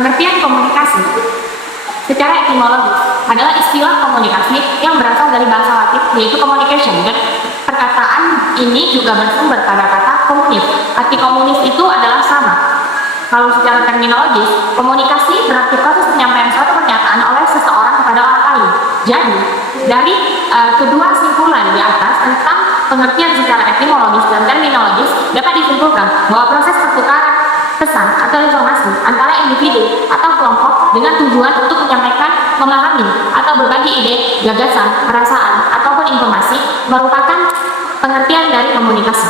Pengertian komunikasi secara etimologis adalah istilah komunikasi yang berasal dari bahasa Latin yaitu communication, dan perkataan ini juga bersumber pada kata komunis. Arti komunis itu adalah sama. Kalau secara terminologis, komunikasi berarti proses penyampaian suatu pernyataan oleh seseorang kepada orang lain. Jadi, dari kedua simpulan di atas tentang pengertian secara etimologis dan terminologis dapat disimpulkan bahwa proses pertukaran pesan atau informasi antara individu atau kelompok dengan tujuan untuk menyampaikan, memahami, atau berbagi ide, gagasan, perasaan, ataupun informasi merupakan pengertian dari komunikasi.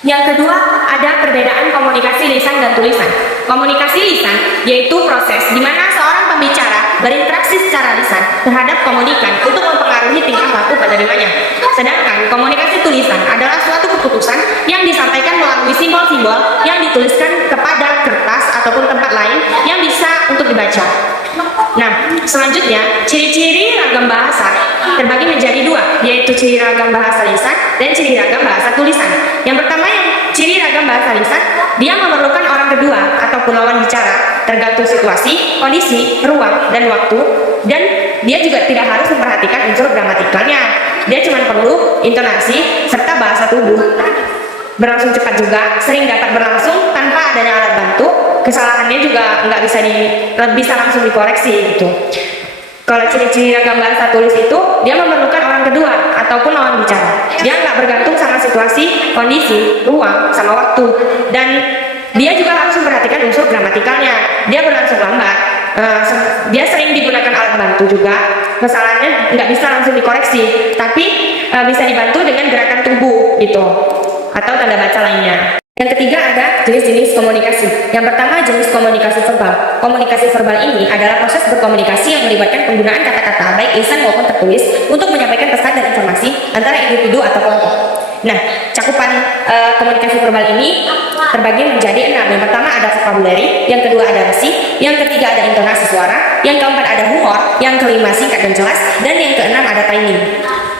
Yang kedua, ada perbedaan komunikasi lisan dan tulisan. Komunikasi lisan yaitu proses di mana seorang pembicara berinteraksi secara lisan terhadap komunikan untuk mempengaruhi tingkah laku penerimanya. Sedangkan komunikasi tulisan adalah suatu keputusan yang disampaikan melalui simbol-simbol yang dituliskan kepada kertas ataupun tempat lain yang bisa untuk dibaca. Nah, selanjutnya, ciri-ciri ragam bahasa terbagi menjadi dua, yaitu ciri ragam bahasa lisan dan ciri ragam bahasa tulisan. Yang pertama, yang ciri ragam bahasa lisan, dia memerlukan orang kedua ataupun lawan bicara, tergantung situasi, kondisi, ruang, dan waktu, dan dia juga tidak harus memperhatikan unsur gramatikalnya. Dia cuma perlu intonasi serta bahasa tubuh. Berlangsung cepat juga, sering dapat berlangsung tanpa adanya alat bantu. Kesalahannya juga nggak bisa langsung dikoreksi gitu. Kalau ciri-ciri ragam bahasa tulis itu, dia memerlukan orang kedua ataupun lawan bicara. Dia nggak bergantung sama situasi, kondisi, ruang, sama waktu. Dan dia juga harus memperhatikan unsur gramatikalnya. Dia berlangsung lambat. Dia sering digunakan alat bantu juga. Kesalahannya nggak bisa langsung dikoreksi, tapi bisa dibantu dengan gerakan tubuh gitu, atau tanda baca lainnya. Yang ketiga, ada jenis-jenis komunikasi. Yang pertama, jenis komunikasi verbal. Komunikasi verbal ini adalah proses berkomunikasi yang melibatkan penggunaan kata-kata baik lisan maupun tertulis untuk menyampaikan pesan dan informasi antara individu atau kelompok. Nah, cakupan komunikasi verbal ini terbagi menjadi 6. Yang pertama ada vocabulary, yang kedua ada resi, yang ketiga ada intonasi suara, yang keempat ada humor, yang kelima singkat dan jelas, dan yang keenam ada timing.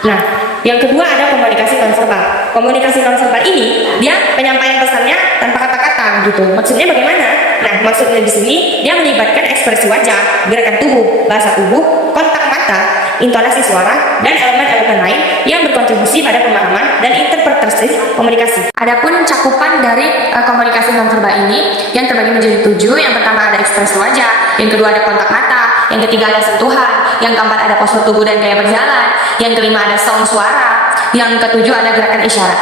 Nah, yang kedua ada komunikasi nonverbal. Komunikasi nonverbal ini dia penyampaian pesannya tanpa kata-kata gitu. Maksudnya bagaimana? Nah, maksudnya di sini dia melibatkan ekspresi wajah, gerakan tubuh, bahasa tubuh, kontak mata, intonasi suara, dan elemen-elemen lain yang berkontribusi pada pemahaman dan interpretasi komunikasi. Adapun cakupan dari komunikasi nonverbal ini yang terbagi menjadi 7. Yang pertama ada ekspresi wajah, yang kedua ada kontak mata, yang ketiga ada sentuhan, yang keempat ada postur tubuh dan gaya berjalan, yang kelima ada sound suara, yang ketujuh ada gerakan isyarat.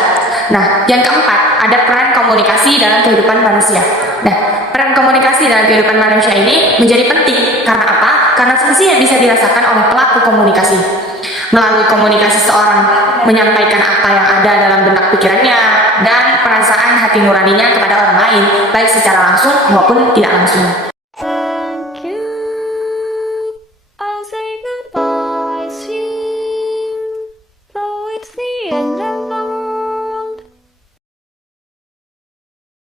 Nah, yang keempat ada peran komunikasi dalam kehidupan manusia. Nah, peran komunikasi dalam kehidupan manusia ini menjadi penting. Karena apa? Karena fungsi yang bisa dirasakan oleh pelaku komunikasi. Melalui komunikasi seorang menyampaikan apa yang ada dalam benak pikirannya dan perasaan hati nuraninya kepada orang lain, baik secara langsung maupun tidak langsung.